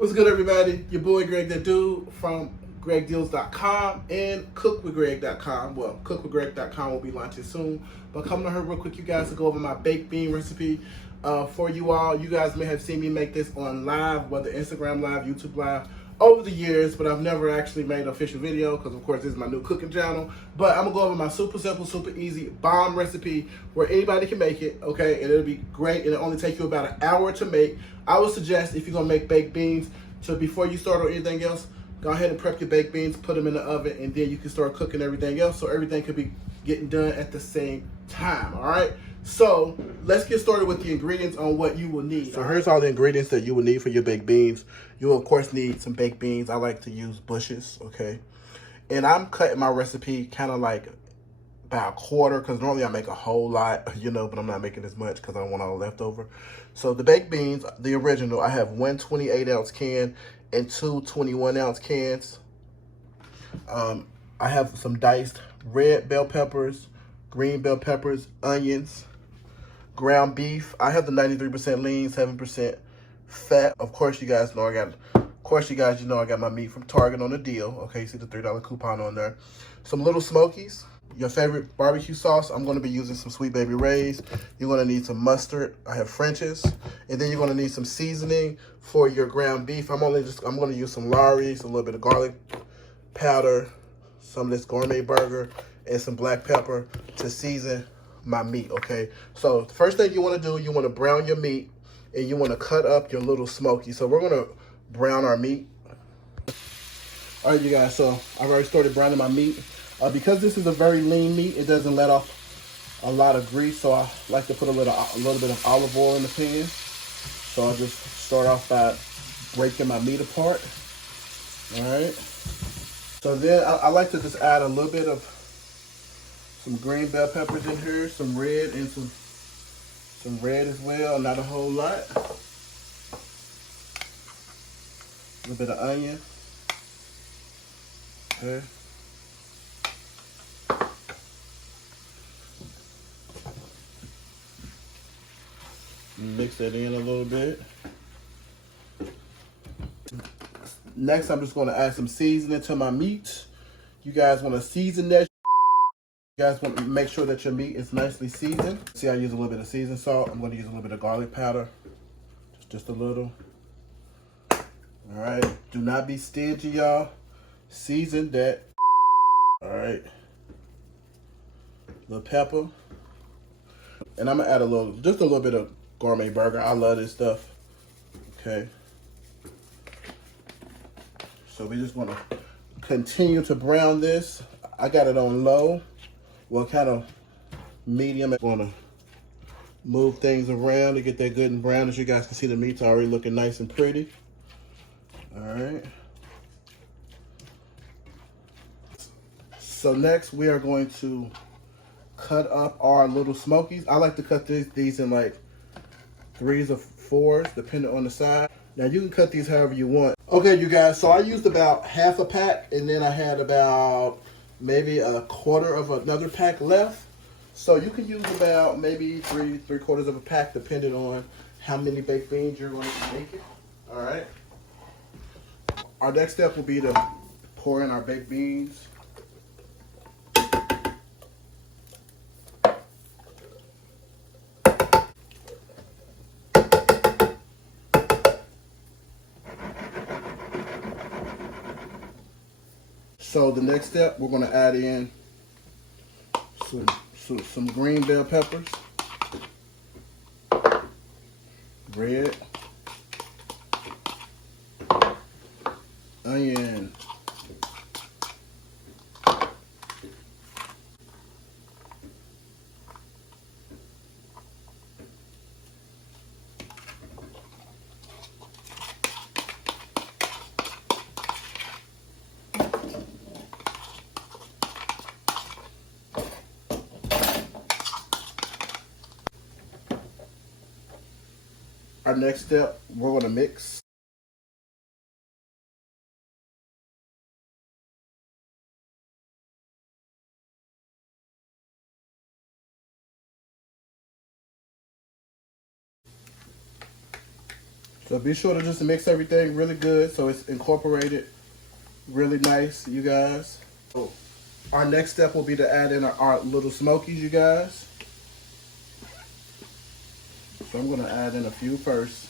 What's good, everybody? Your boy Greg the Dude from GregDeals.com and CookWithGreg.com. Well, CookWithGreg.com will be launching soon. But coming to her real quick, you guys, to go over my baked bean recipe for you all. You guys may have seen me make this on live, whether Instagram Live, YouTube Live, over the years, but I've never actually made an official video because, of course, this is my new cooking channel. But I'm going to go over my super simple, super easy, bomb recipe where anybody can make it, okay? And it'll be great, and it'll only take you about an hour to make. I would suggest, if you're going to make baked beans, so before you start on anything else, go ahead and prep your baked beans, put them in the oven, and then you can start cooking everything else so everything could be getting done at the same time, all right? So let's get started with the ingredients on what you will need. So here's all the ingredients that you will need for your baked beans. You will, of course, need some baked beans. I like to use bushes, okay? And I'm cutting my recipe kind of like about a quarter, because normally I make a whole lot, you know, but I'm not making as much because I don't want all the leftover. So the baked beans, the original, I have one 28-ounce can and two 21-ounce cans. I have some diced red bell peppers, green bell peppers, onions, ground beef. I have the 93% lean, 7% fat. Of course, you guys know I got my meat from Target on a deal. Okay, you see the $3 coupon on there. Some Little Smokies. Your favorite barbecue sauce. I'm going to be using some Sweet Baby Ray's. You're going to need some mustard. I have French's. And then you're going to need some seasoning for your ground beef. I'm going to use some Lawry's, a little bit of garlic powder, some of this gourmet burger, and some black pepper to season my meat, okay? So the first thing you want to do, you want to brown your meat, and you want to cut up your Little Smoky. So we're going to brown our meat. All right, you guys, so I've already started browning my meat. Because this is a very lean meat, it doesn't let off a lot of grease, so I like to put a little bit of olive oil in the pan. So I'll just start off by breaking my meat apart. All right. So then I like to just add a little bit of some green bell peppers in here, some red, and some red as well, not a whole lot. A little bit of onion. Okay. Mix that in a little bit. Next, I'm just going to add some seasoning to my meat. You guys want to season that. You guys want to make sure that your meat is nicely seasoned. See, I use a little bit of seasoned salt. I'm going to use a little bit of garlic powder. Just a little. All right. Do not be stingy, y'all. Season that. All right. A little pepper. And I'm going to add just a little bit of gourmet burger. I love this stuff. Okay. So we just want to continue to brown this. I got it on low. Well, kind of medium. I'm going to move things around to get that good and brown. As you guys can see, the meat's already looking nice and pretty. All right. So next we are going to cut up our Little Smokies. I like to cut these in like 3s or 4s, depending on the size. Now you can cut these however you want. Okay, you guys, so I used about half a pack, and then I had about maybe a quarter of another pack left. So you can use about maybe three-quarters of a pack, depending on how many baked beans you're going to make it. All right. Our next step will be to pour in our baked beans. So the next step, we're going to add in some green bell peppers, red, onion, our next step, we're going to mix. So be sure to just mix everything really good so it's incorporated really nice, you guys. So our next step will be to add in our little smokies, you guys. So I'm gonna add in a few first.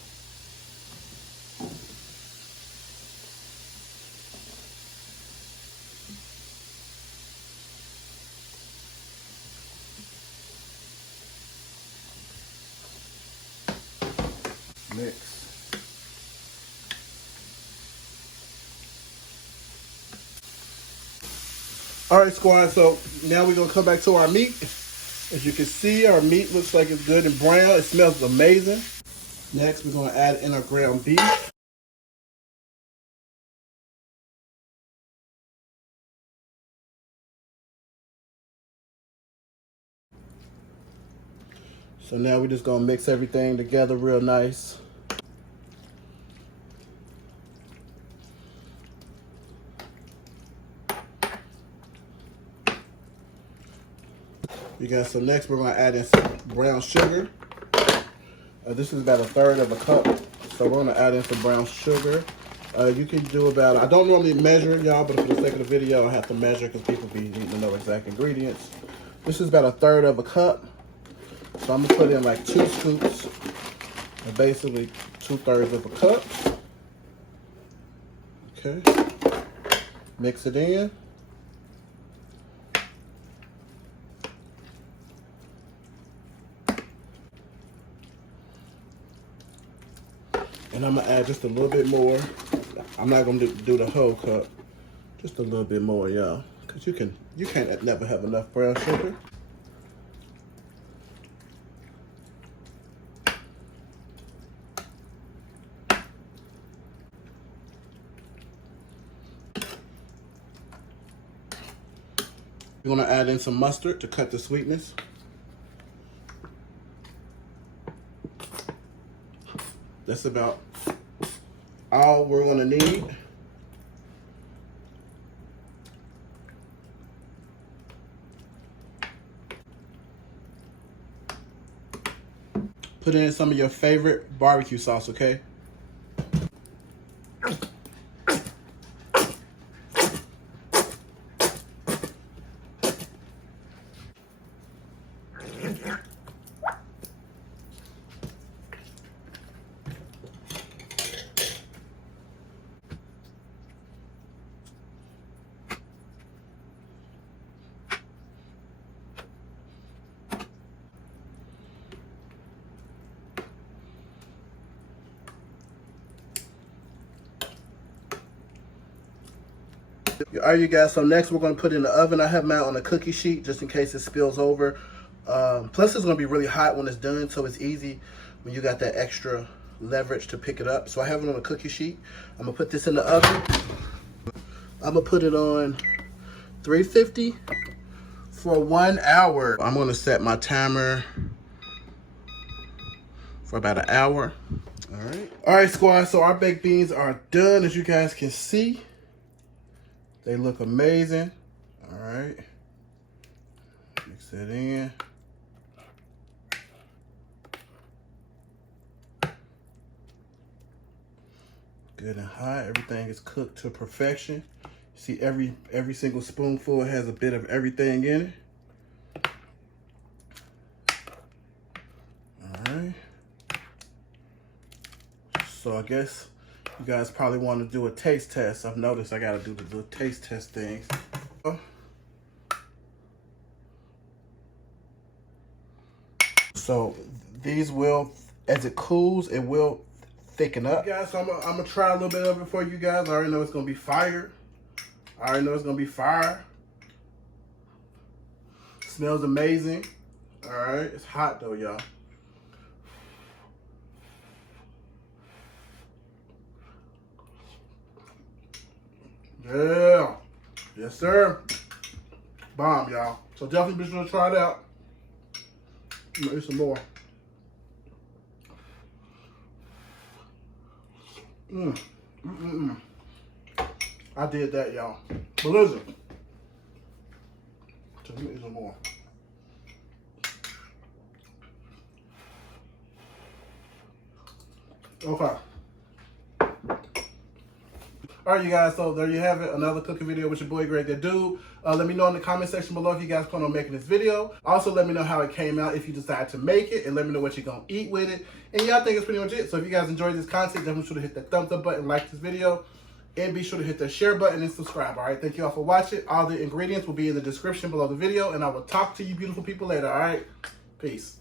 Mix. All right, squad, so now we're gonna come back to our meat. As you can see, our meat looks like it's good and brown. It smells amazing. Next, we're gonna add in our ground beef. So now we're just gonna mix everything together real nice. You guys, so next we're gonna add in some brown sugar. This is about 1/3 of a cup. So we're gonna add in some brown sugar. You can do about, I don't normally measure y'all, but for the sake of the video, I have to measure because people be needing to know exact ingredients. This is about 1/3 of a cup. So I'm gonna put in like 2 scoops, or basically 2/3 of a cup. Okay, mix it in. And I'm gonna add just a little bit more. I'm not gonna do the whole cup, just a little bit more, y'all. Cause you can't never have enough brown sugar. We're gonna add in some mustard to cut the sweetness. That's about all we're gonna need. Put in some of your favorite barbecue sauce, okay? All right, you guys, so next we're gonna put it in the oven. I have mine on a cookie sheet just in case it spills over. Plus it's gonna be really hot when it's done, so it's easy when you got that extra leverage to pick it up. So I have it on a cookie sheet. I'm gonna put this in the oven. I'm gonna put it on 350 for 1 hour. I'm gonna set my timer for about an hour. All right, squad, so our baked beans are done, as you guys can see. They look amazing. All right, mix it in. Good and hot. Everything is cooked to perfection. See, every single spoonful has a bit of everything in it. All right. So I guess you guys probably want to do a taste test. I've noticed I got to do the little taste test things. So these will, as it cools, it will thicken up. Guys, so I'm gonna try a little bit of it for you guys. I already know it's gonna be fire. I already know it's gonna be fire. Smells amazing. All right, it's hot though, y'all. Yeah, yes sir. Bomb, y'all. So definitely be sure to try it out. Maybe some more. I did that, y'all. But listen, so give me some more. Okay. All right, you guys, so there you have it. Another cooking video with your boy, Greg the Dude. Let me know in the comment section below if you guys plan on making this video. Also, let me know how it came out if you decide to make it, and let me know what you're going to eat with it. And yeah, I think it's pretty much it. So if you guys enjoyed this content, definitely sure to hit that thumbs up button, like this video, and be sure to hit the share button and subscribe. All right, thank you all for watching. All the ingredients will be in the description below the video, and I will talk to you beautiful people later. All right, peace.